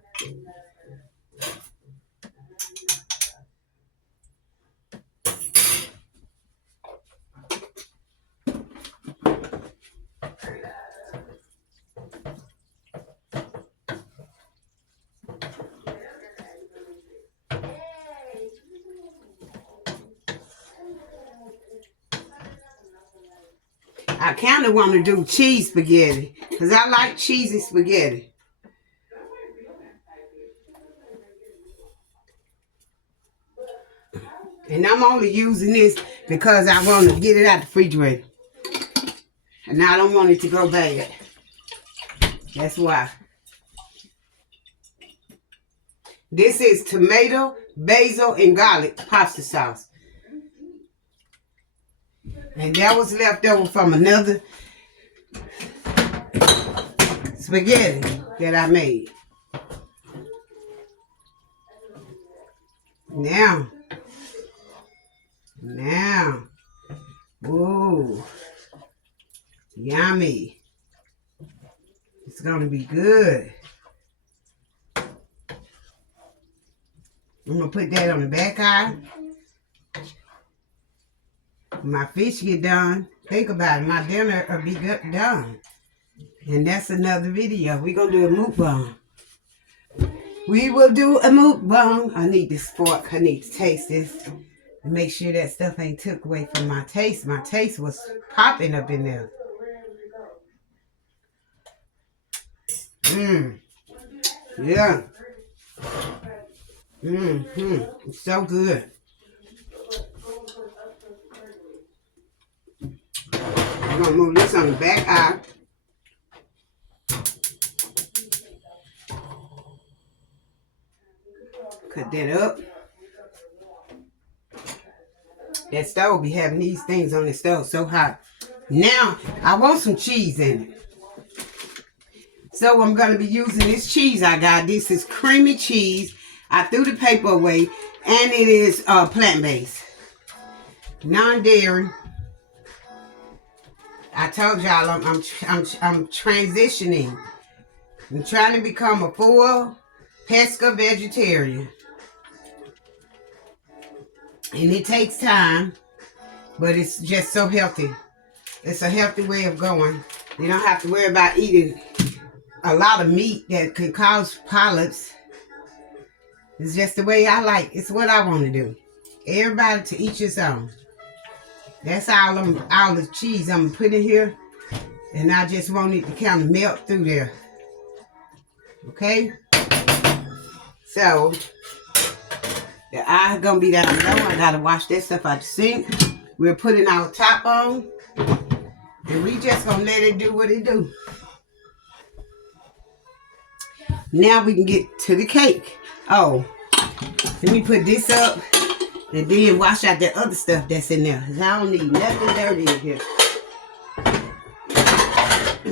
I kind of want to do cheese spaghetti because I like cheesy spaghetti. And I'm only using this because I want to get it out the refrigerator. And I don't want it to go bad. That's why. This is tomato, basil, and garlic pasta sauce. And that was left over from another spaghetti that I made. Now, whoa, yummy. It's gonna be good. I'm gonna put that on the back eye. When my fish get done, think about it, my dinner will be done. And that's another video. We're gonna do a mukbang. We will do a mukbang. I need this fork. I need to taste this and make sure that stuff ain't took away from my taste. My taste was popping up in there. Yeah. It's so good. I'm gonna move this on the back eye. Cut that up. That stove be having these things on the stove so hot. Now, I want some cheese in it. So I'm going to be using this cheese I got. This is creamy cheese. I threw the paper away. And it is plant-based. Non-dairy. I told y'all I'm transitioning. I'm trying to become a full pesca vegetarian. And it takes time, but it's just so healthy. It's a healthy way of going. You don't have to worry about eating a lot of meat that could cause polyps. It's just the way I like. It's what I want to do. Everybody to each his own. That's all the cheese I'm putting in here. And I just want it to kind of melt through there. Okay? So, the eye gonna be down low. I gotta wash that stuff out the sink. We're putting our top on. And we just gonna let it do what it do. Now we can get to the cake. Oh, let me put this up. And then wash out that other stuff that's in there. Because I don't need nothing dirty in here.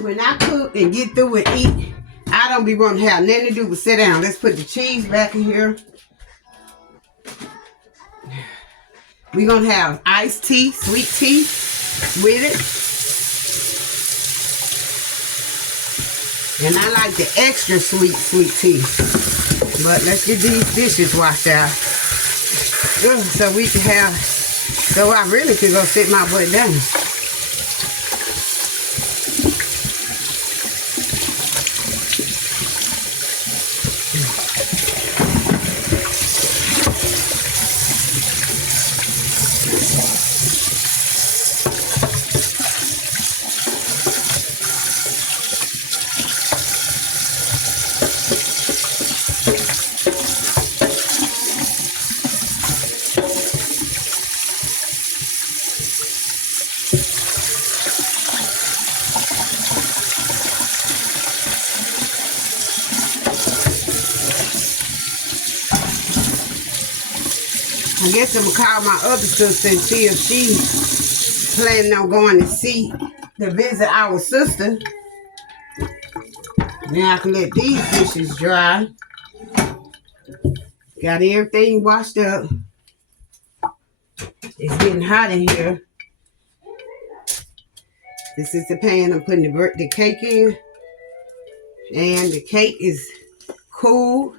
When I cook and get through and eat, I don't be wanting to have nothing to do but sit down. Let's put the cheese back in here. We're going to have iced tea, sweet tea with it. And I like the extra sweet tea. But let's get these dishes washed out. So we can have, so I really could go sit my butt down. I guess I'm going to call my other sister and see if she's planning on going to visit our sister. Now I can let these dishes dry. Got everything washed up. It's getting hot in here. This is the pan I'm putting the cake in. And the cake is cool.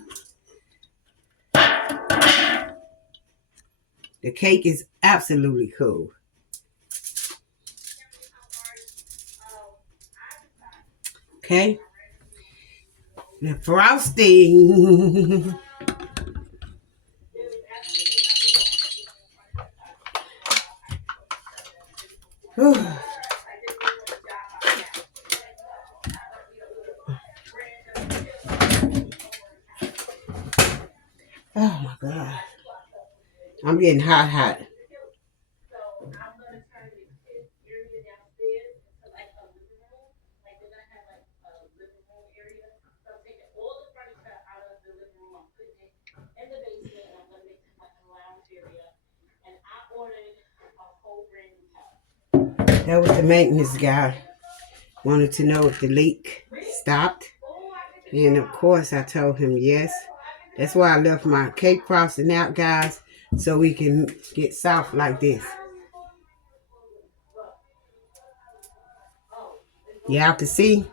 The cake is absolutely cool. Okay. The frosting. Oh my God. I'm getting hot. That was the maintenance guy. Wanted to know if the leak stopped. And of course I told him yes. That's why I left my cake frosting out, guys, so we can get soft like this. Y'all can see.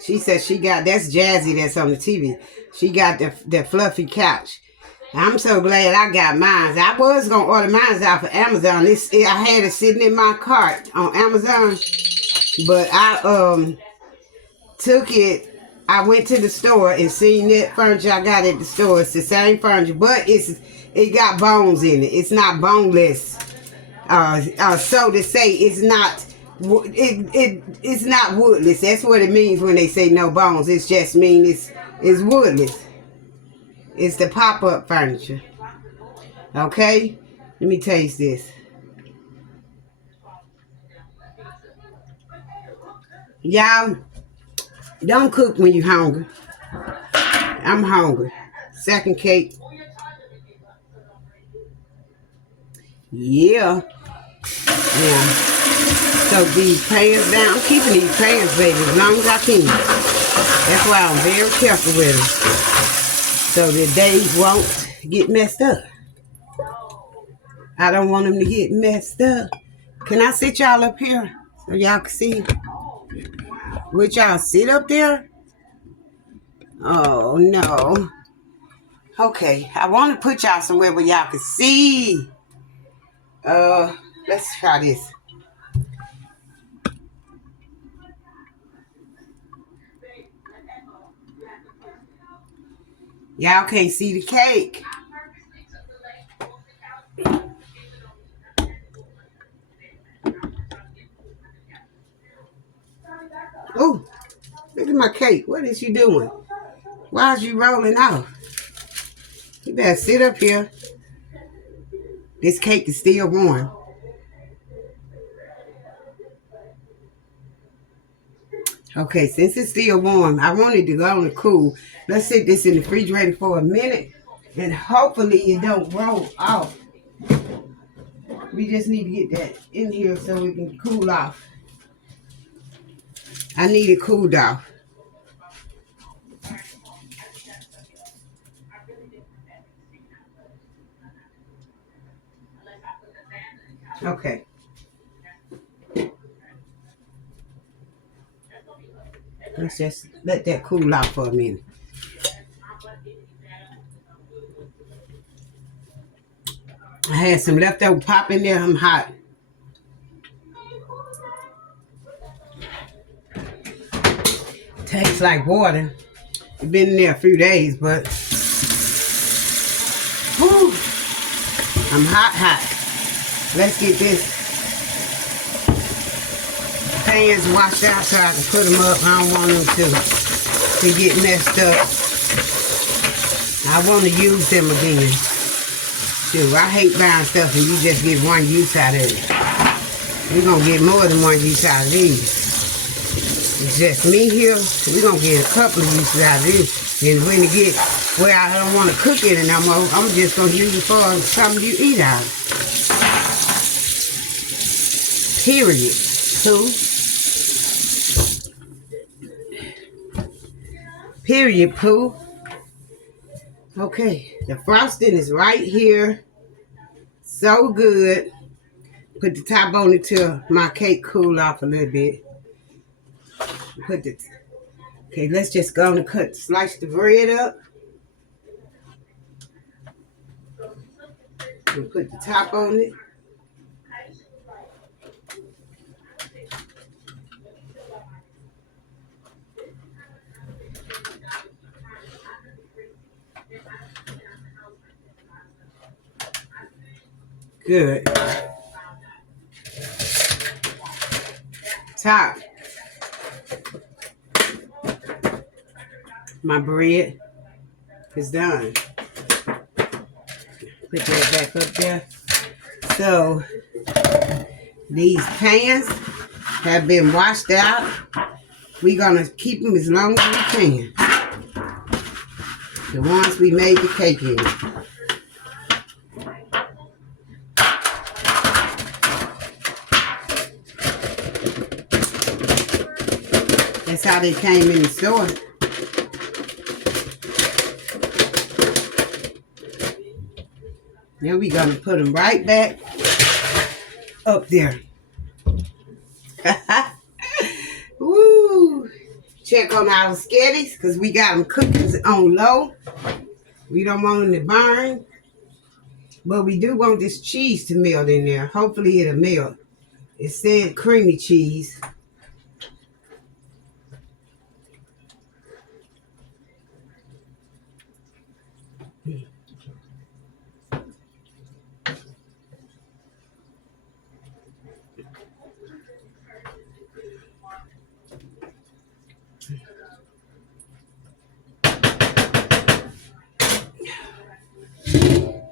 She said she got, that's Jazzy that's on the TV. She got the fluffy couch. I'm so glad I got mine. I was going to order mine off of Amazon. I had it sitting in my cart on Amazon. But I took it. I went to the store and seen that furniture I got at the store. It's the same furniture, but it got bones in it. It's not boneless. So to say, it's not. It's not woodless. That's what it means when they say no bones. It just means it's woodless. It's the pop-up furniture. Okay? Let me taste this. Y'all, don't cook when you're hungry. I'm hungry. Second cake. Yeah. Soak these pans down. I'm keeping these pans, baby, as long as I can. That's why I'm very careful with them. So that they won't get messed up. I don't want them to get messed up. Can I sit y'all up here so y'all can see? Would y'all sit up there? Oh, no. Okay, I want to put y'all somewhere where y'all can see. Let's try this. Y'all can't see the cake. Oh, look at my cake. What is you doing? Why is you rolling off? You better sit up here. This cake is still warm. Okay, since it's still warm, I wanted to go on the cool. Let's sit this in the refrigerator for a minute, and hopefully it don't roll off. We just need to get that in here so we can cool off. I need it cooled off. Okay. Let's just let that cool off for a minute. I had some leftover pop in there. I'm hot. Tastes like water. It's been in there a few days, but whew, I'm hot. Let's get this pans washed out so I can put them up. I don't want them to get messed up. I want to use them again. Shoot, I hate buying stuff and you just get one use out of it. We're going to get more than one use out of these. It's just me here. We're going to get a couple of uses out of this. And when it gets where I don't want to cook it anymore, I'm just going to use it for something you eat out of. Period. Pooh. Period, Pooh. Okay, the frosting is right here. So good. Put the top on it till my cake cool off a little bit. Okay, let's just go and slice the bread up. And put the top on it. Good. Top. My bread is done. Put that back up there. So, these pans have been washed out. We're going to keep them as long as we can. The ones we made the cake in. That's how they came in the store. Then we're going to put them right back up there. Woo! Check on our sketties because we got them cooking on low. We don't want them to burn. But we do want this cheese to melt in there. Hopefully it'll melt. It said creamy cheese.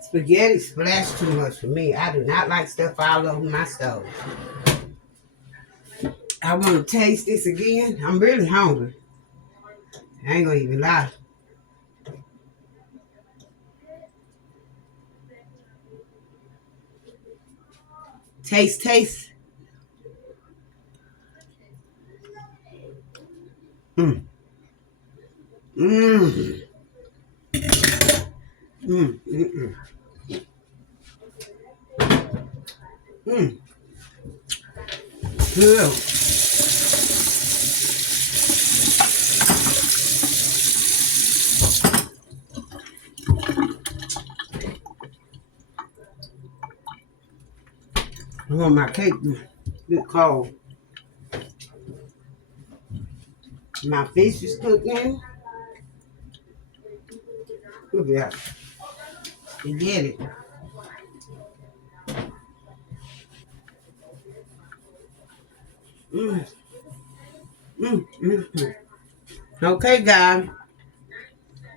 Spaghetti splashed too much for me. I do not like stuff all over my stove. I want to taste this again. I'm really hungry. I ain't gonna even lie. Taste. Mmm. Mmm. Mmm. Mmm. Mmm. Good. I want my cake to get cold. My fish is cooking. Look at that. You get it. Mmm. Mmm. Mmm. Okay, guys.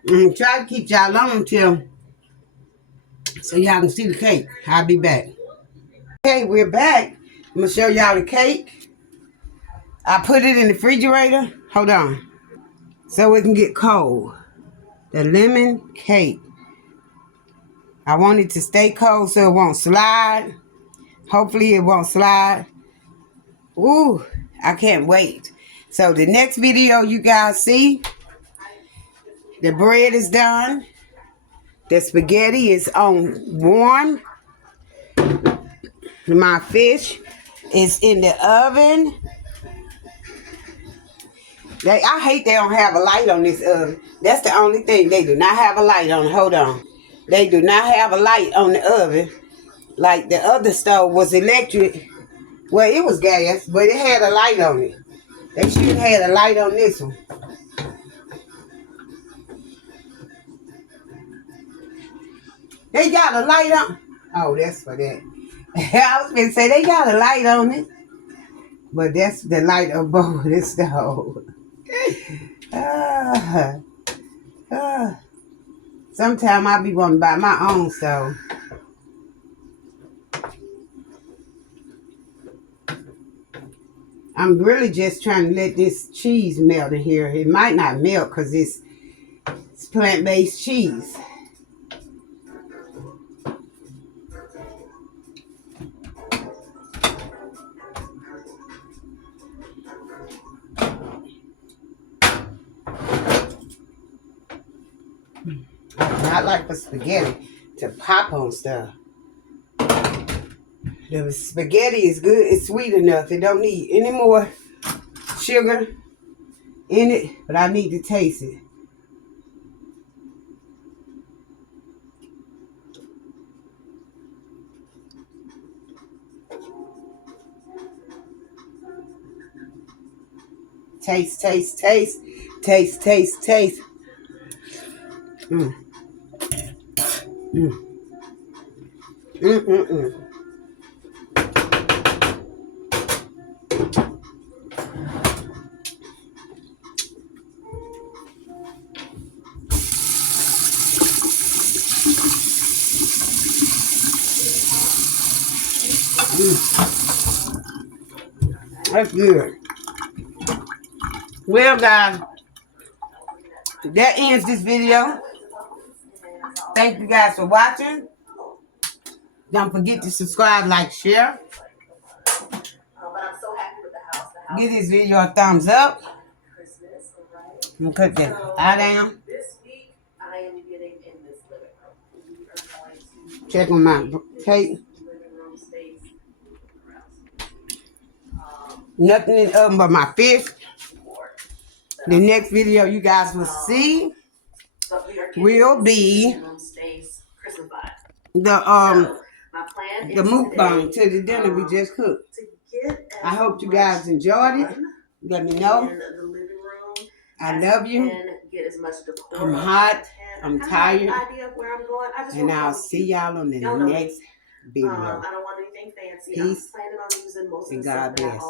Try to keep y'all on till so y'all can see the cake. I'll be back. Okay, we're back. I'm gonna show y'all the cake. I put it in the refrigerator. Hold on. So it can get cold. The lemon cake. I want it to stay cold so it won't slide. Hopefully it won't slide. Ooh, I can't wait. So the next video you guys see, the bread is done. The spaghetti is on warm. My fish is in the oven. I hate they don't have a light on this oven. That's the only thing. They do not have a light on it. Hold on. They do not have a light on the oven. Like the other stove was electric. Well, it was gas, but it had a light on it. They should have had a light on this one. They got a light on. Oh, that's for that. I was going to say they got a light on it. But that's the light above the stove. Sometimes I be wanting to buy my own stove. I'm really just trying to let this cheese melt in here. It might not melt because it's plant-based cheese. I like for spaghetti to pop on stuff. The spaghetti is good. It's sweet enough. It don't need any more sugar in it, but I need to taste it. Taste, taste, taste. Taste, taste, taste. Mm. Mm. Mm-mm-mm. That's good. Well, guys, that ends this video. Thank you guys for watching. Don't forget to subscribe, like, share. Give this video a thumbs up. I'm gonna cut that eye down. Check on my tape. Nothing in oven but my fish. The next video you guys will see will be the mukbang to the dinner we just cooked. I hope you guys enjoyed it. Let me know. I love you. I'm hot. I'm tired. And I'll see y'all on the next video. I don't want anything fancy. Peace. And God bless.